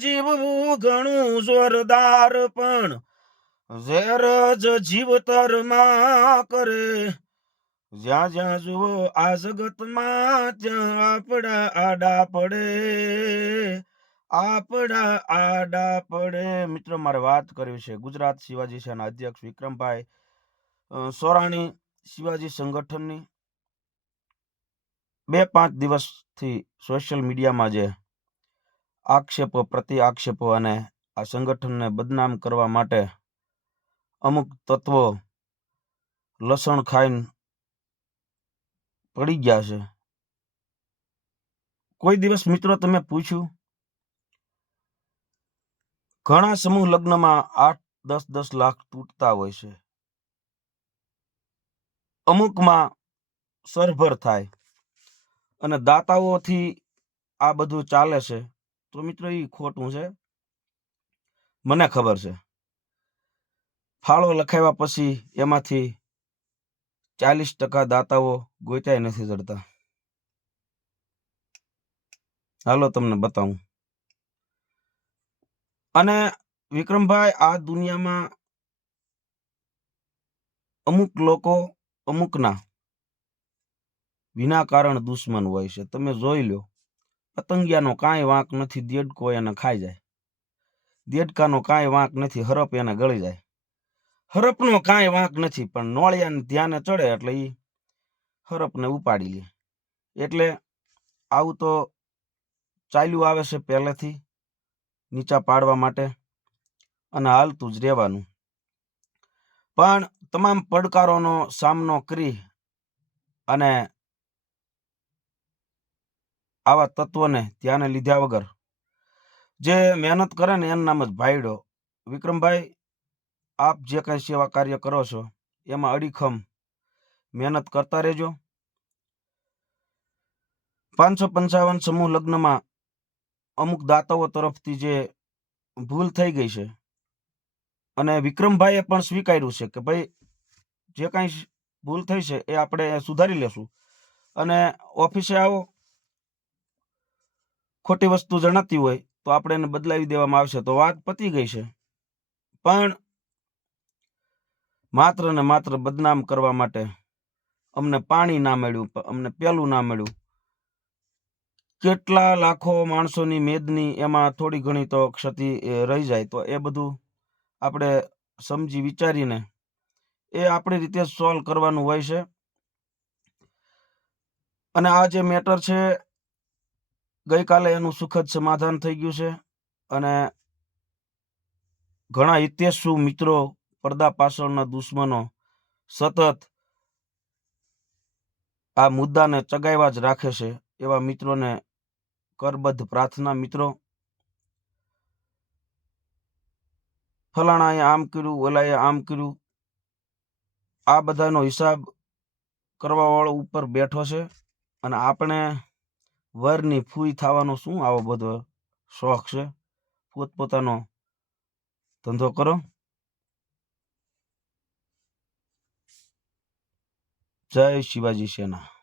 જીવવું ઘણું જોરદાર પણ ઝેર જ જીવતરમાં કરે. જ્યાં જ્યાં જુઓ આ જગતમાં ત્યાં આપડા આડા પડે. આપડા આડા પડે. મિત્રો, મારે વાત કરવી છે. ગુજરાત શિવાજી સેના અધ્યક્ષ વિક્રમભાઈ સોરાણી શિવાજી સંગઠનની. બે પાંચ દિવસથી સોશિયલ મીડિયામાં જે આક્ષેપો પ્રતિ આક્ષેપો અને આ સંગઠનને બદનામ કરવા માટે અમુક તત્વો લસણ ખાઈને પડી ગયા છે. કોઈ દિવસ મિત્રો તમે પૂછ્યું? ઘણા સમૂહ લગ્નમાં આઠ, દસ દસ લાખ તૂટતા હોય છે. અમુકમાં સરભર થાય. અને દાતાઓથી આ બધું ચાલે છે. તો મિત્રો એ ખોટું છે. મને ખબર છે. ફાળો લખાવ્યા પછી એમાંથી ચાલીસ ટકા દાતાઓ ગોત્યાય નથી જડતા. હાલો તમને બતાવું. અને વિક્રમભાઈ, આ દુનિયામાં અમુક લોકો અમુકના વિના કારણ દુશ્મન હોય છે. તમે જોઈ લો, પતંગિયાનો કાંઈ વાંક નથી, દેડકો એને ખાઈ જાય. દેડકાનો કાંઈ વાંક નથી, હરપ એને ગળી જાય. હરપનો કાંઈ વાંક નથી, પણ નોળિયાને ધ્યાને ચડે એટલે એ હરપને ઉપાડી લે. એટલે આવું તો ચાલ્યું આવે છે પહેલેથી નીચા પાડવા માટે અને હાલતું જ રહેવાનું. પણ તમામ પડકારોનો સામનો કરી અને આવા તત્વોને ધ્યાને લીધા વગર. જે મહેનત કરે ને એનું નામ જ ભાઈડો. વિક્રમભાઈ, આપ જે કાંઈ સેવા કાર્ય કરો છો, એમાં અડીખમ મહેનત કરતા રહેજો. પાંચસો પંચાવન સમૂહ લગ્નમાં અમુક દાતાઓ તરફથી જે ભૂલ થઈ ગઈ છે અને વિક્રમભાઈએ પણ સ્વીકાર્યું છે કે ભાઈ, જે કાંઈ ભૂલ થઈ છે એ આપણે સુધારી લેશું. અને ઓફિસે આવો. ખોટી વસ્તુ જણાતી હોય તો આપણે એને બદલાવી દેવામાં આવશે. તો વાત પતી ગઈ છે. પણ માત્ર ને માત્ર બદનામ કરવા માટે અમને પાણી ના મળ્યું અમને પેલું ના મળ્યું. કેટલા લાખો માણસોની મેદની એમાં થોડી ઘણી તો ક્ષતિ રહી જાય. તો એ બધું આપણે સમજી વિચારીને એ આપણી રીતે સોલ્વ કરવાનું હોય છે. અને આ જે મેટર છે ગઈકાલે એનું સુખદ સમાધાન થઈ ગયું છે અને ઘણા હિતેશુ મિત્રો પડદા પાછળના દુશ્મનો સતત આ મુદ્દાને ચગાવ્યા જ રાખે છે એવા મિત્રોને કરબદ્ધ પ્રાર્થના મિત્રો. ફલાણાએ આમ કર્યું, ઓલાએ આમ કર્યું. આ બધાનો હિસાબ કરવાવાળો ઉપર બેઠો છે અને આપણે વરની ફૂઈ થવાનો શું આવો બધો શોખ છે? પોતપોતાનો ધંધો કરો. જય શિવાજી સેના.